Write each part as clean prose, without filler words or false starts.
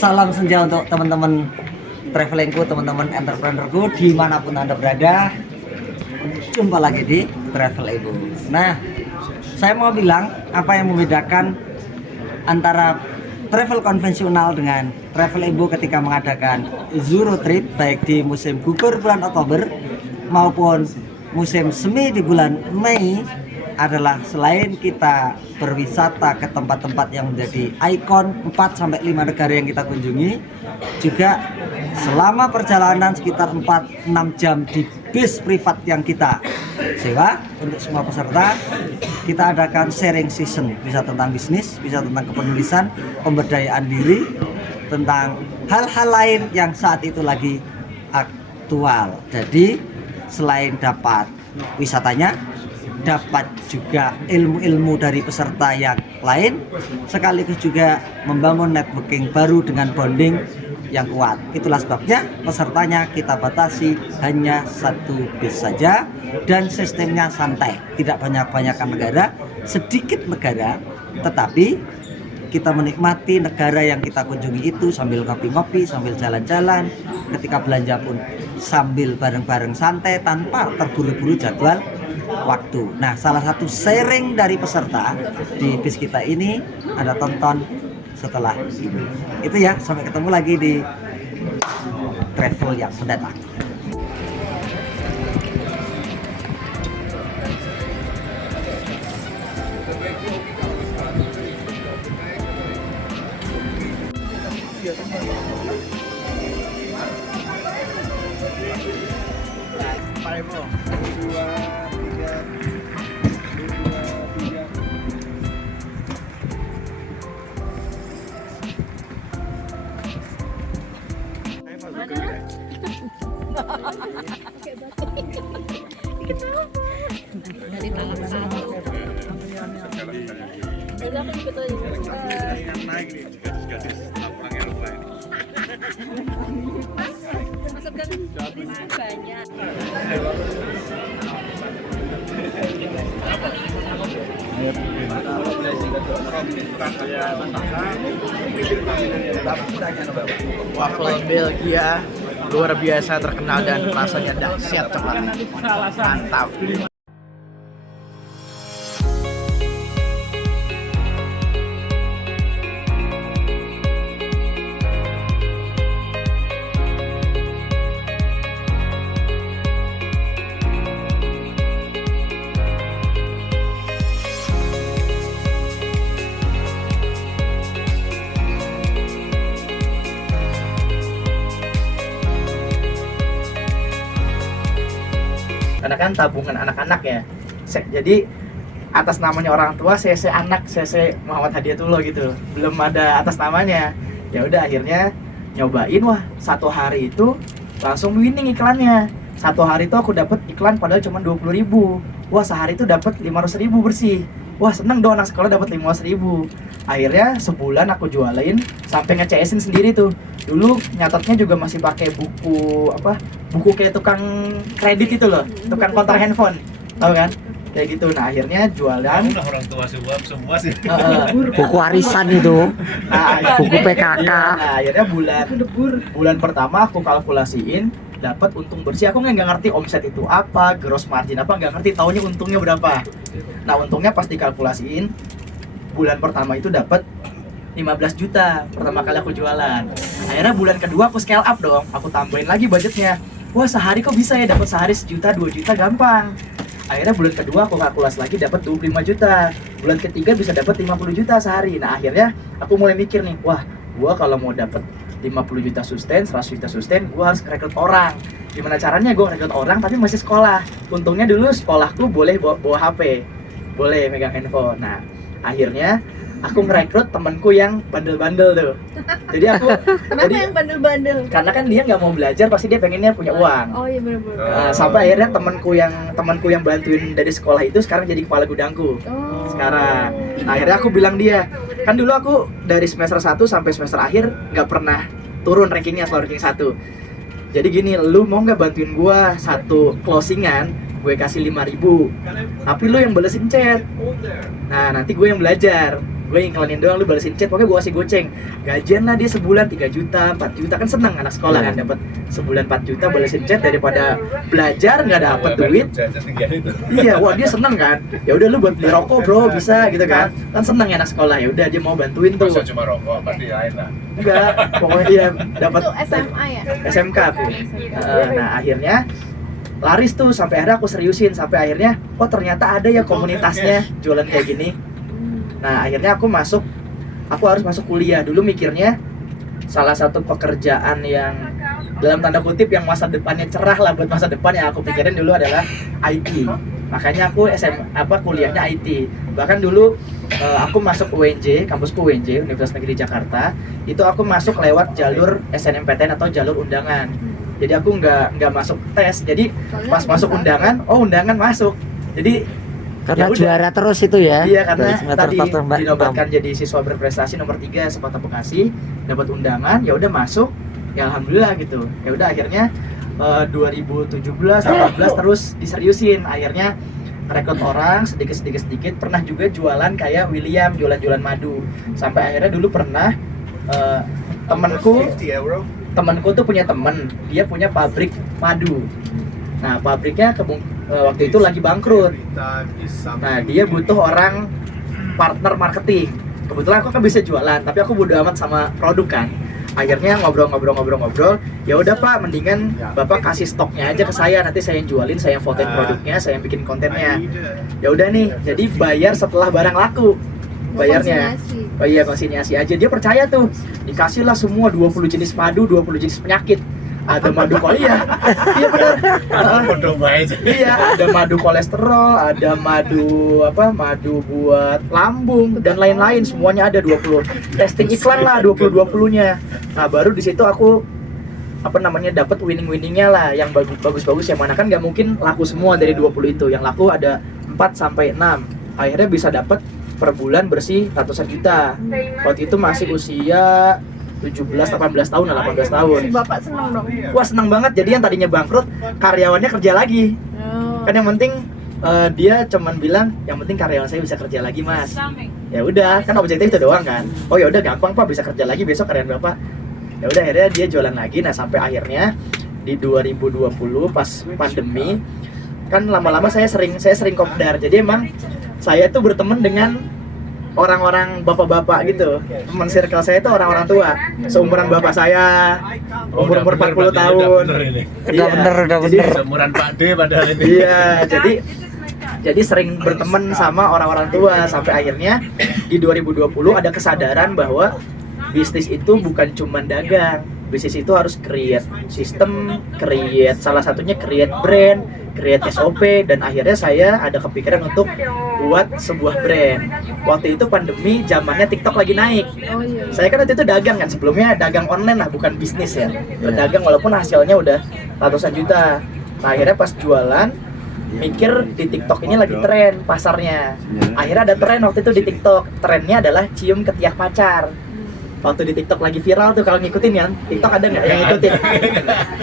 Salam senja untuk teman-teman travelingku, teman-teman entrepreneurku dimanapun Anda berada. Jumpa lagi di Travel Ibu. Nah, saya mau bilang apa yang membedakan antara travel konvensional dengan Travel Ibu ketika mengadakan Zuro Trip baik di musim gugur bulan Oktober maupun musim semi di bulan Mei adalah selain kita berwisata ke tempat-tempat yang menjadi ikon 4-5 negara yang kita kunjungi, juga selama perjalanan sekitar 4-6 jam di bis privat yang kita sewa untuk semua peserta, kita adakan sharing session, bisa tentang bisnis, bisa tentang kepenulisan, pemberdayaan diri, tentang hal-hal lain yang saat itu lagi aktual. Jadi selain dapat wisatanya, dapat juga ilmu-ilmu dari peserta yang lain, sekaligus juga membangun networking baru dengan bonding yang kuat. Itulah sebabnya pesertanya kita batasi hanya 1 bis saja dan sistemnya santai, tidak banyak-banyakan negara, sedikit negara, tetapi kita menikmati negara yang kita kunjungi itu sambil ngopi-ngopi, sambil jalan-jalan, ketika belanja pun sambil bareng-bareng santai tanpa terburu-buru jadwal waktu. Nah, salah satu sharing dari peserta di bis kita ini ada tonton setelah ini. Itu ya, sampai ketemu lagi di travel yang mendatang. Dari tanggal 1. Jadi aku ikut aja. Masukkan list banyak. Waffle Belgia luar biasa terkenal dan rasanya dahsyat coklatnya. Mantap. Karena kan tabungan anak-anak ya. Jadi atas namanya orang tua, CC anak, CC Muhammad Hadiatullah gitu. Belum ada atas namanya. Ya udah akhirnya nyobain, wah 1 hari itu langsung winning iklannya. 1 hari itu aku dapat iklan padahal cuma 20.000. Wah, sehari itu dapat 500.000 bersih. Wah, seneng dong anak sekolah dapat 500.000. Akhirnya sebulan aku jualin sampai nge-CS-in sendiri tuh. Dulu nyatetnya juga masih pakai buku buku kayak tukang kredit itu loh, tukang konter handphone, tahu kan? Kayak gitu. Nah, akhirnya jualan. Orang tua semua sih. Buku arisan itu, Nah, buku PKK. Nah, akhirnya bulan pertama aku kalkulasiin dapat untung bersih. Aku nggak ngerti omset itu apa, gross margin apa, nggak ngerti. Taunya untungnya berapa. Nah, untungnya pas dikalkulasiin bulan pertama itu dapat 15 juta pertama kali aku jualan. Akhirnya bulan kedua aku scale up dong, aku tambahin lagi budgetnya. Wah, sehari kok bisa ya dapat sehari 1 juta 2 juta gampang. Akhirnya bulan kedua aku kalkulasi lagi dapat 25 juta. Bulan ketiga bisa dapat 50 juta sehari. Nah, akhirnya aku mulai mikir nih, wah, gua kalau mau dapat 50 juta sustain, 100 juta sustain, gua harus rekrut orang. Gimana caranya gua rekrut orang tapi masih sekolah? Untungnya dulu sekolahku boleh bawa HP, boleh megang handphone. Nah, akhirnya aku ngerekrut temanku yang bandel-bandel tuh. Jadi aku Kenapa yang bandel-bandel? karena kan dia nggak mau belajar, pasti dia pengennya punya uang. Oh iya benar-benar. Nah, sampai akhirnya temanku yang bantuin dari sekolah itu sekarang jadi kepala gudangku. Oh. Sekarang. Nah, akhirnya aku bilang dia, kan dulu aku dari semester 1 sampai semester akhir nggak pernah turun rankingnya, selalu ranking 1. Jadi gini, lu mau nggak bantuin gua satu closingan, gue kasih 5.000, tapi lu yang balesin chat. Nah, nanti gue yang belajar. gue iklanin doang, lu balesin chat, pokoknya gue kasih goceng. Gajian lah dia sebulan 3 juta, 4 juta, kan seneng anak sekolah kan dapat sebulan 4 juta balesin chat daripada belajar nggak dapet duit. Iya, wah dia seneng kan. Ya udah lu buat beli rokok bro bisa gitu kan. Kan seneng ya anak sekolah, ya udah dia mau bantuin tuh. Masa cuma rokok, pasti lain lah. Enggak, pokoknya dia dapat Itu SMA ya? SMK aku. Nah akhirnya laris tuh sampai akhirnya aku seriusin sampai akhirnya oh ternyata ada ya komunitasnya jualan kayak gini. Nah akhirnya aku harus masuk kuliah. Dulu mikirnya salah satu pekerjaan yang dalam tanda kutip yang masa depannya cerah lah buat masa depan yang aku pikirin dulu adalah IT. Makanya aku kuliahnya IT. Bahkan dulu aku masuk UNJ, kampusku UNJ, Universitas Negeri Jakarta. Itu aku masuk lewat jalur SNMPTN atau jalur undangan. Jadi aku nggak masuk tes. Jadi pas masuk undangan, undangan masuk. Jadi Karena ya udah. juara terus itu ya. Iya karena Dari semester tadi pertama. dinobatkan jadi siswa berprestasi nomor 3 Sekota Bekasi, dapat undangan, ya udah masuk, ya alhamdulillah gitu. Ya udah akhirnya 2017, 18 terus diseriusin, akhirnya rekrut orang sedikit, pernah juga jualan kayak William, jualan madu. Sampai akhirnya dulu pernah temanku tuh punya temen, dia punya pabrik madu. Nah pabriknya waktu itu lagi bangkrut. Nah dia butuh orang partner marketing. Kebetulan aku kan bisa jualan, tapi aku bodo amat sama produk kan. Akhirnya ngobrol. Ya udah Pak, mendingan Bapak kasih stoknya aja ke saya, nanti saya yang jualin, saya yang fotoin produknya, saya yang bikin kontennya. Ya udah nih, jadi bayar setelah barang laku. Bayarnya. Oh iya, konsinyasi aja. Dia percaya tuh. Dikasih lah semua 20 jenis madu, 20 jenis penyakit. Ada madu iya benar. Iya, ada madu kolesterol, ada madu buat lambung dan lain-lain, semuanya ada 20. Testing iklan lah 20-20-nya. Nah, baru di situ aku dapat winning-winningnya lah, yang bagus-bagus yang mana kan nggak mungkin laku semua dari 20 itu. Yang laku ada 4 sampai 6. Akhirnya bisa dapat per bulan bersih ratusan juta. Waktu itu masih usia 17-18 tahun, 18 tahun. Si bapak seneng dong. Wah seneng banget, jadi yang tadinya bangkrut karyawannya kerja lagi. Kan yang penting dia cuman bilang yang penting karyawan saya bisa kerja lagi mas. Ya udah, kan objektif itu doang kan. Oh ya udah gampang Pak, bisa kerja lagi besok karyawan Bapak. Ya udah akhirnya dia jualan lagi. Nah sampai akhirnya di 2020 pas pandemi kan lama-lama saya sering kopdar. Jadi emang saya tuh berteman dengan orang-orang bapak-bapak gitu. Teman circle saya itu orang-orang tua, seumuran bapak saya, umur 40 tahun. Udah bener. Seumuran Pak D padahal ini. Iya, jadi sering berteman sama orang-orang tua sampai akhirnya di 2020 ada kesadaran bahwa bisnis itu bukan cuma dagang. Bisnis itu harus create sistem, salah satunya create brand, create SOP, dan akhirnya saya ada kepikiran untuk buat sebuah brand. Waktu itu pandemi, zamannya TikTok lagi naik. Oh iya. Saya kan waktu itu dagang kan, sebelumnya dagang online lah, bukan bisnis ya. Dagang walaupun hasilnya udah ratusan juta. Nah akhirnya pas jualan, mikir di TikTok ini lagi tren pasarnya. Akhirnya ada tren waktu itu di TikTok. Trennya adalah cium ketiak pacar. Waktu di TikTok lagi viral tuh, kalau ngikutin ya, TikTok ada nggak yang ngikutin?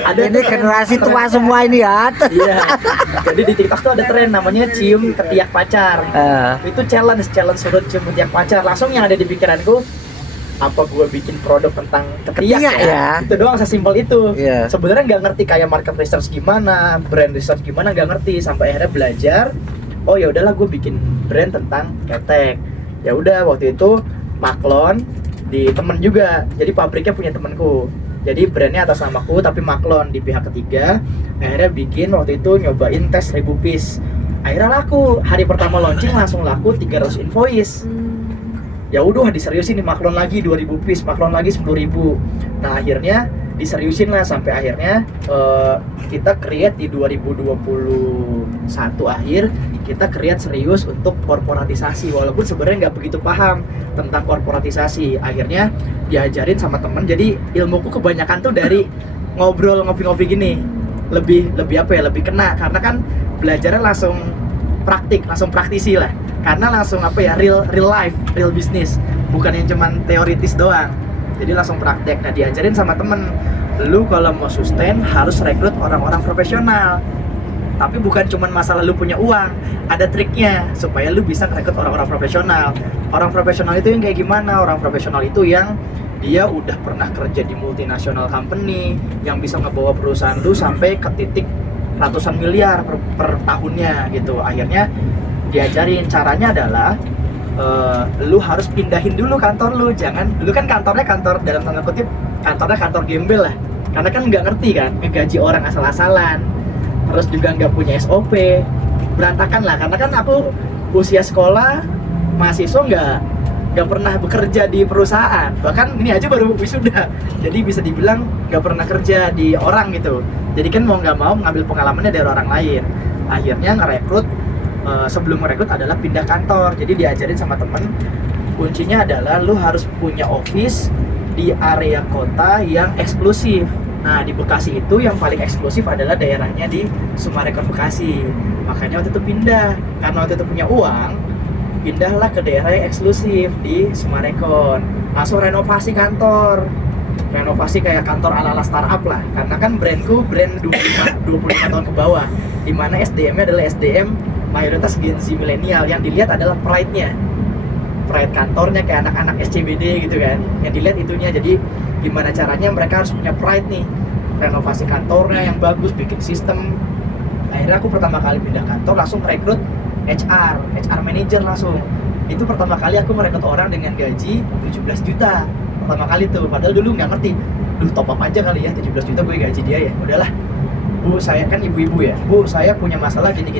Ada. Ini generasi tua semua ini ya. Iya. Jadi di TikTok tuh ada tren namanya cium ketiak pacar. Itu challenge suruh cium ketiak pacar. Langsung yang ada di pikiranku, apa gue bikin produk tentang ketiak ya? Itu doang, sesimpel itu. Yeah. Sebenarnya nggak ngerti kayak market research gimana, brand research gimana, nggak ngerti. Sampai akhirnya belajar. Oh ya udahlah, gue bikin brand tentang ketek. Ya udah waktu itu Maklon di temen juga, jadi pabriknya punya temenku, jadi brandnya atas namaku tapi Maklon di pihak ketiga. Akhirnya bikin waktu itu, nyobain tes 1000 piece, akhirnya laku. Hari pertama launching langsung laku 300 invoice. Ya udah diseriusin nih, Maklon lagi 2000 piece, Maklon lagi 10.000. Nah akhirnya diseriusin lah sampai akhirnya kita create di 2021 akhir, kita create serius untuk korporatisasi, walaupun sebenarnya nggak begitu paham tentang korporatisasi. Akhirnya diajarin sama temen, jadi ilmuku kebanyakan tuh dari ngobrol, ngopi-ngopi gini, lebih kena, karena kan belajarnya langsung praktik, langsung praktisi lah, karena langsung real life, real business, bukan yang cuman teoritis doang. Jadi langsung praktek. Nah diajarin sama temen, lu kalau mau sustain harus rekrut orang-orang profesional. Tapi bukan cuma masalah lu punya uang, ada triknya supaya lu bisa rekrut orang-orang profesional. Orang profesional itu yang kayak gimana? Orang profesional itu yang dia udah pernah kerja di multinational company, yang bisa ngebawa perusahaan lu sampai ke titik ratusan miliar per tahunnya gitu. Akhirnya diajarin caranya adalah lu harus pindahin dulu kantor lu. Jangan, dulu kan kantornya kantor dalam tanda kutip, kantornya kantor gembel lah. Karena kan nggak ngerti kan, ngegaji orang asal-asalan, terus juga nggak punya SOP, berantakan lah. Karena kan aku usia sekolah, mahasiswa nggak pernah bekerja di perusahaan, bahkan ini aja baru wisuda, jadi bisa dibilang nggak pernah kerja di orang gitu. Jadi kan mau nggak mau ngambil pengalamannya dari orang lain. Akhirnya ngerekrut, sebelum merekrut adalah pindah kantor. Jadi diajarin sama temen, kuncinya adalah lu harus punya office di area kota yang eksklusif. Nah, di Bekasi itu yang paling eksklusif adalah daerahnya di Sumarekon Bekasi. Makanya waktu itu pindah, karena waktu itu punya uang, pindahlah ke daerah yang eksklusif di Sumarekon. Langsung renovasi kantor, renovasi kayak kantor ala-ala startup lah. Karena kan brandku brand 25 tahun ke bawah, dimana SDM-nya adalah SDM mayoritas Gen Z milenial. Yang dilihat adalah pride-nya, pride kantornya kayak anak-anak SCBD gitu kan, yang dilihat itunya. Jadi gimana caranya mereka harus punya pride nih, renovasi kantornya yang bagus, bikin sistem. Akhirnya aku pertama kali pindah kantor langsung rekrut HR manager langsung. Itu pertama kali aku merekrut orang dengan gaji 17 juta pertama kali tuh, padahal dulu nggak ngerti. Duh, top up aja kali ya, 17 juta gue gaji dia ya, udahlah. Bu, saya kan ibu-ibu ya, bu saya punya masalah gini.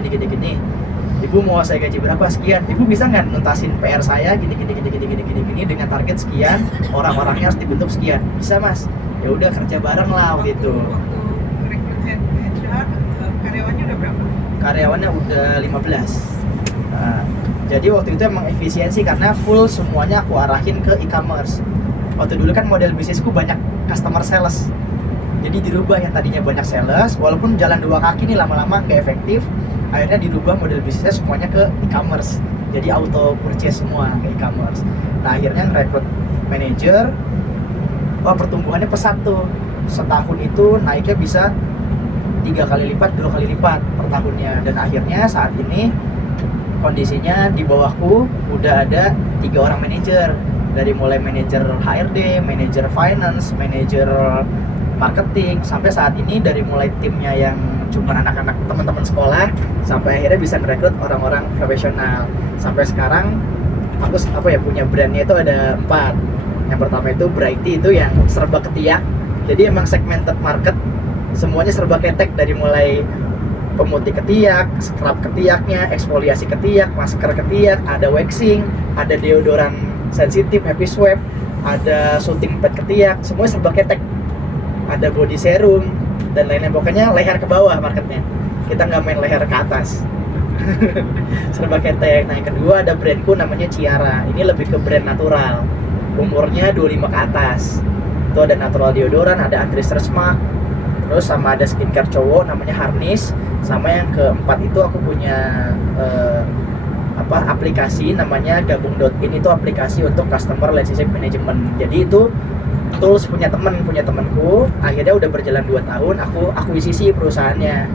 Ibu mau saya gaji berapa? Sekian. Ibu bisa nggak nuntasin PR saya gini dengan target sekian, orang-orangnya harus dibentuk sekian. Bisa mas? Ya udah, kerja bareng lah gitu. Waktu rekrut HR, karyawannya udah berapa? Karyawannya udah 15. Nah, jadi waktu itu emang efisiensi karena full semuanya aku arahin ke e-commerce. Waktu dulu kan model bisnisku banyak customer sales. Jadi dirubah, yang tadinya banyak sales, walaupun jalan dua kaki nih lama-lama nggak efektif. Akhirnya dirubah model bisnisnya semuanya ke e-commerce. Jadi auto purchase semua ke e-commerce. Nah, akhirnya ngerekrut manajer. Wah, pertumbuhannya pesat tuh. Setahun itu naiknya bisa 3 kali lipat, 2 kali lipat per tahunnya. Dan akhirnya saat ini kondisinya di bawahku udah ada 3 orang manajer. Dari mulai manajer HRD, manajer finance, manajer marketing, sampai saat ini dari mulai timnya yang cuma anak-anak teman-teman sekolah sampai akhirnya bisa merekrut orang-orang profesional. Sampai sekarang aku punya brandnya itu ada 4. Yang pertama itu Brighty, itu yang serba ketiak. Jadi emang segmented market, semuanya serba ketek, dari mulai pemutih ketiak, scrub ketiaknya, eksfoliasi ketiak, masker ketiak, ada waxing, ada deodoran sensitif, happy sweat, ada soothing pad ketiak, semuanya serba ketek. Ada body serum dan lain-lain, pokoknya leher ke bawah marketnya. Kita nggak main leher ke atas. Serba ketek. Nah, yang kedua ada brandku namanya Ciara. Ini lebih ke brand natural. Umurnya 25 ke atas. Itu ada natural deodoran, ada anti-stress mark, terus sama ada skincare cowok namanya Harness. Sama yang keempat itu aku punya aplikasi namanya Gabung.in. Itu aplikasi untuk customer relationship management. Jadi itu tools punya temanku. Akhirnya udah berjalan 2 tahun, aku akuisisi perusahaannya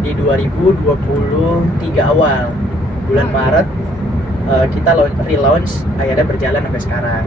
di 2023 awal bulan Maret. Kita relaunch, akhirnya berjalan sampai sekarang.